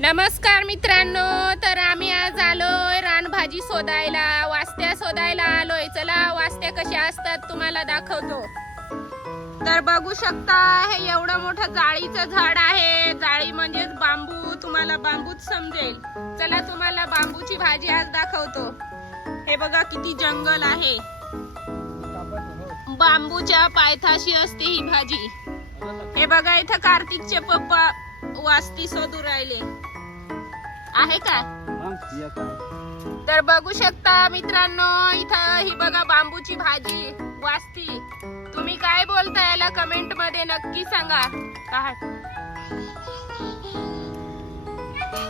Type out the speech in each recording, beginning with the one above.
नमस्कार मित्रांनो, तर आम्ही आज आलोय रानभाजी शोधायला, वास्त्या शोधायला आलोय. चला वास्त्या कशा असतात तुम्हाला दाखवतो. तर बघू शकता, हे एवढं मोठं जाळीचं झाड आहे. जाळी म्हणजेच बांबू, तुम्हाला बांबूच समजेल. चला तुम्हाला बांबूची भाजी आज दाखवतो. हे बघा किती जंगल आहे. बांबूच्या पायथ्याशी असते ही भाजी. हे बघा इथं कार्तिकचे पप्पा वास्ती शोधू राहिले आहे का. तर बघू शकता मित्रांनो, इथं ही बघा बांबूची भाजी वास्ती. तुम्ही काय बोलता याला कमेंट मध्ये नक्की सांगा. काय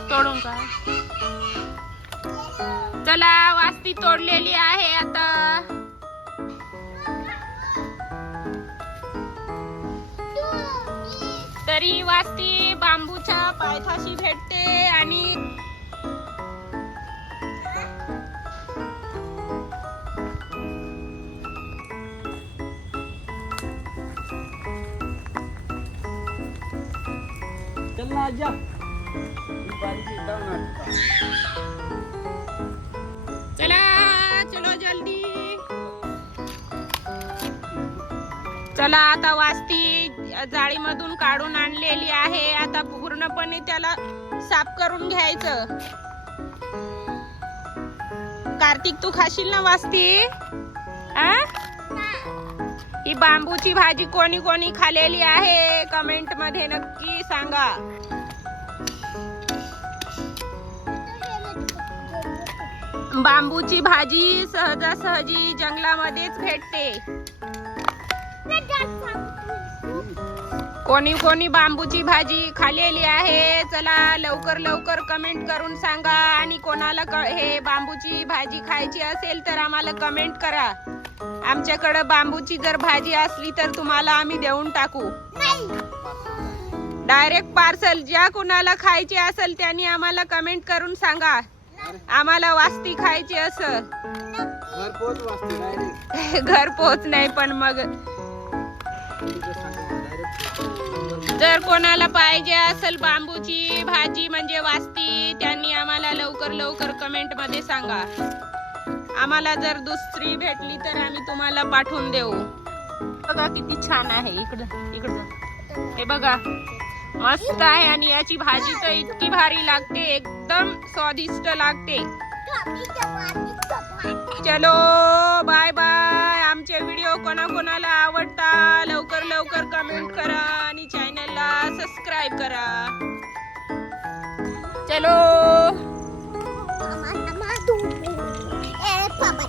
तोडून का. चला वास्ती तोडलेली आहे आता. तरी वास्ती बांबूच्या पायथ्याशी भेटते आणि चला चलो जल्दी. चला आता वास्ती जाळीमधून काढून आणलेली आहे. आता पूर्णपणे त्याला साफ करून घ्यायचं. कार्तिक तू खाशील ना वास्ती? ही बांबूची भाजी कोणी कोणी खाल्लेली आहे कमेंट मध्ये नक्की सांगा. बांबूची भाजी सहजासहजी जंगलामध्येच भेटते. कोणी कोणी बांबूची भाजी खाल्लेली आहे. चला लवकर लवकर कमेंट करून सांगा. आणि कोणाला हे बांबूची भाजी खायची असेल तर आम्हाला कमेंट करा. आमच्याकडे बांबूची जर भाजी असली तर तुम्हाला आम्ही देऊन टाकू. Direct parcel. ज्या कुणाला खायची असेल त्यांनी आम्हाला कमेंट करून सांगा. आम्हाला वास्ती खायची असं. घरपोच नाही पण मग जर कोणाला पाहिजे असेल बांबूची भाजी म्हणजे वास्ती, त्यांनी आम्हाला लवकर लवकर कमेंट मध्ये सांगा. आम्हाला जर दुसरी भेटली तर आम्ही तुम्हाला पाठवून देऊ. बघा किती छान आहे. इकडं इकडं हे बघा मस्त आहे. आणि याची भाजी तर इतकी भारी लागते, एकदम स्वादिष्ट लागते. चलो बाय बाय. आमचे व्हिडिओ कोणाकोणाला आवडता लवकर लवकर कमेंट करा आणि चॅनलला सबस्क्राईब करा. चलो.